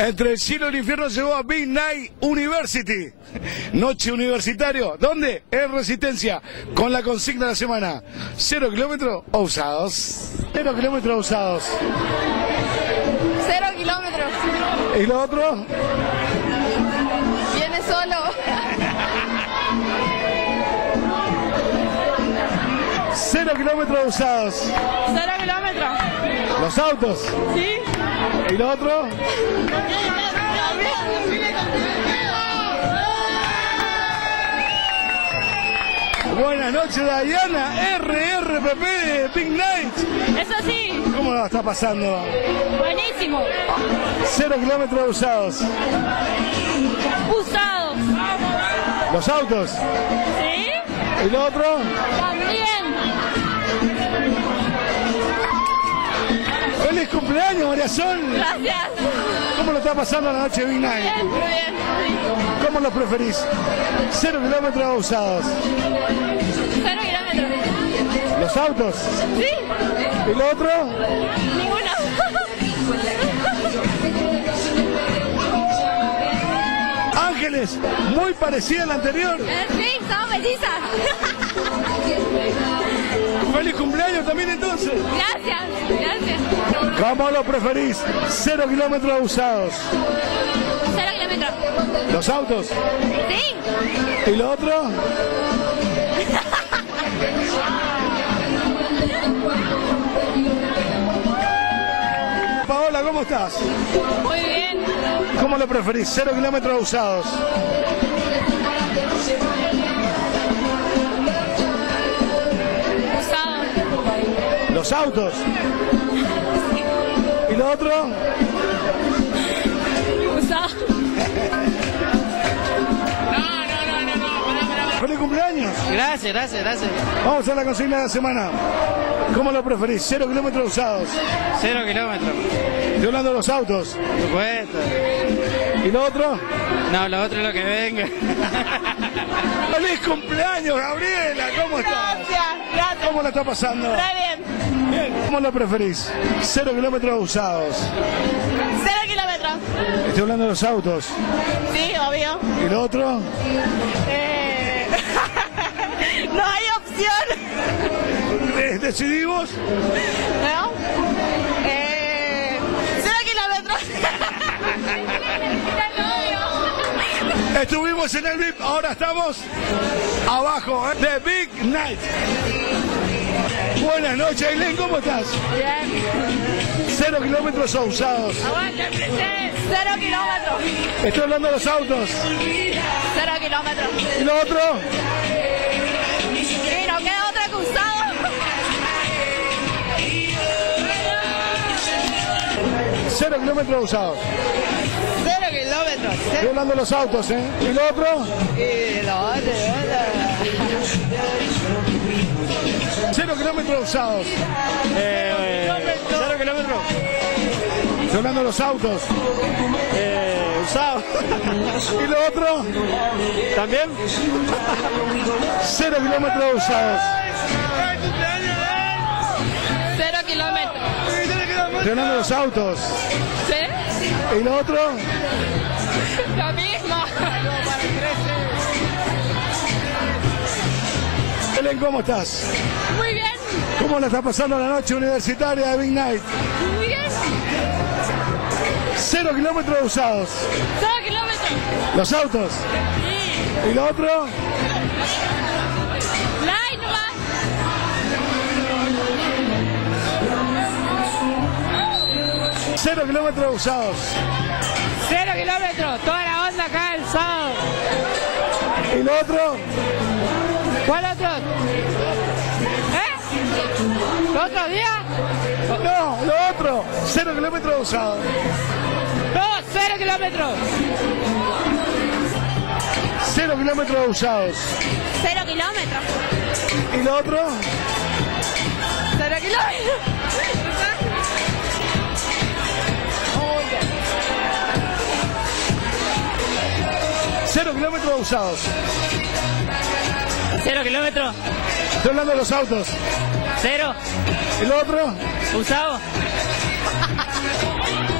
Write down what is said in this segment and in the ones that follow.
Entre el cielo y el infierno llegó a Big Night University. Noche universitario. ¿Dónde? En Resistencia. Con la consigna de la semana. 0 kilómetros o usados. 0 kilómetros usados. 0 kilómetros. ¿Y lo otro? Viene solo. 0 kilómetros usados. 0 kilómetros. ¿Los autos? ¿Sí? ¿Y lo otro? Buenas noches, Dayana, RRPP de Big Night. Eso sí. ¿Cómo lo está pasando? Buenísimo. 0 kilómetros usados. Usados. ¿Los autos? ¿Sí? ¿Y lo otro? También. ¡Feliz cumpleaños, María Sol! Gracias. ¿Cómo lo está pasando la noche de Big Night? Bien, muy bien. ¿Cómo lo preferís? 0 kilómetros usados. 0 kilómetros. ¿Los autos? ¿Sí? ¿Y lo otro? Ninguno. Ángeles, muy parecida a la anterior. Sí, somos mellizas. ¡Feliz cumpleaños también entonces! Gracias, gracias. ¿Cómo lo preferís? 0 kilómetros usados. 0 kilómetros. ¿Los autos? ¿Sí? ¿Y lo otro? Paola, ¿cómo estás? Muy bien. ¿Cómo lo preferís? 0 kilómetros usados. Usado. ¿Los autos? ¿Y lo otro? Usado. ¡Feliz cumpleaños! Gracias, gracias, gracias. Vamos a la consigna de la semana. ¿Cómo lo preferís? 0 kilómetros usados. 0 kilómetros. Estoy hablando de los autos. Por supuesto. ¿Y lo otro? No, lo otro es lo que venga. ¡Feliz cumpleaños, Gabriela! ¿Cómo estás? Gracias. ¿Cómo la está pasando? Está bien. Bien. ¿Cómo lo preferís? 0 kilómetros usados. 0 kilómetros. Estoy hablando de los autos. Sí, obvio. ¿Y lo otro? No hay opción. ¿Decidimos? ¿No? 0 kilómetros. Estuvimos en el VIP, ahora estamos abajo de Big Night. Buenas noches, Ailén, ¿cómo estás? Bien. 0 kilómetros o usados. Aguanta, 0 kilómetros. Estoy hablando de los autos. 0 kilómetros. ¿Y lo otro? Y no queda otra que usado. 0 kilómetros usados. 0 kilómetros. Estoy hablando de los autos, ¿eh? ¿Y lo otro? Y lo otro. 0 kilómetros usados. 0 kilómetros. Estoy hablando de los autos. Usado. ¿Y lo otro? ¿También? 0 kilómetros usados. 0 kilómetros. Estoy hablando de los autos. ¿Sí? ¿Y lo otro? Lo mismo. Ailén, ¿cómo estás? Muy bien. ¿Cómo la está pasando la noche universitaria de Big Night? Muy bien. 0 kilómetros usados. 0 kilómetros. ¿Los autos? Sí. ¿Y lo otro? Ay, no va. 0 kilómetros usados. 0 kilómetros. Toda la onda acá el sábado. ¿Y lo otro? ¿Cuál otro? ¿El otro día? No, lo otro. 0 kilómetros usados. No, 0 kilómetros. 0 kilómetros usados. 0 kilómetros. ¿Y lo otro? 0 kilómetros. 0 kilómetros usados. 0 kilómetros. Estoy hablando de los autos. 0. ¿Y lo otro? Usado.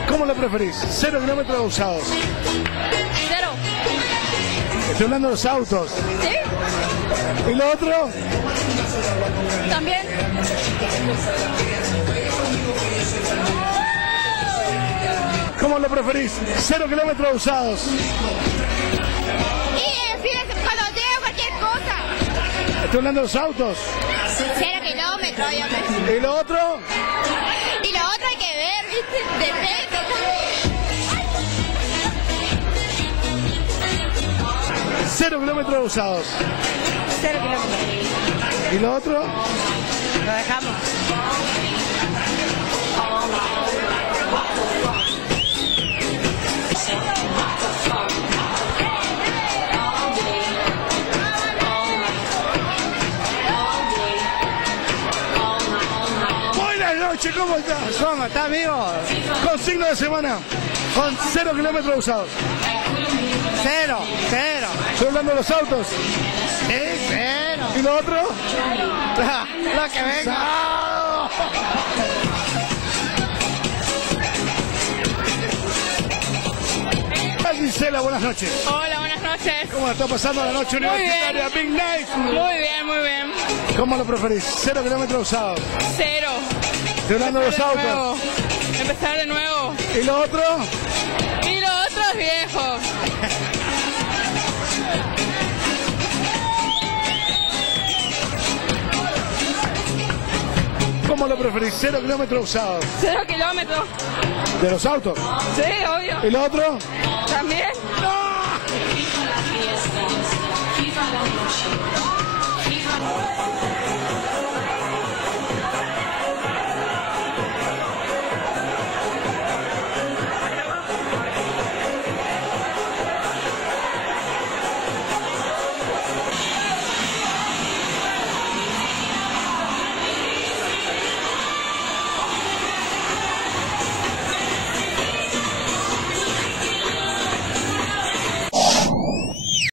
¿Cómo ¿Cómo lo preferís? 0 kilómetros usados. 0. Estoy hablando de los autos. ¿Sí? ¿Y lo otro? También. ¿Cómo lo preferís? 0 kilómetros usados. Y cuando llega cualquier cosa. Estoy hablando de los autos. 0 kilómetros, obviamente. ¿Y lo otro? Y lo otro hay que ver, ¿viste? Depende. 0 kilómetros usados. 0 kilómetros. ¿Y lo otro? Lo dejamos. Buenas noches, ¿cómo estás? ¿Cómo está, amigo? Consigna de semana. Con 0 kilómetros usados. 0. Estoy hablando de los autos. Sí, 0. ¿Y lo otro? Lo que venga. Gisela, buenas noches. Hola, buenas noches. ¿Cómo está pasando la noche universitaria? Big Night. Muy bien, muy bien. ¿Cómo lo preferís? 0 kilómetros usados. 0. Estoy hablando de los autos. Empezar de nuevo. ¿Y lo otro? Y lo otro es viejo. ¿Cómo lo preferís? 0 kilómetros usados. 0 kilómetros. ¿De los autos? Sí, obvio. ¿Y lo otro? También. ¡No!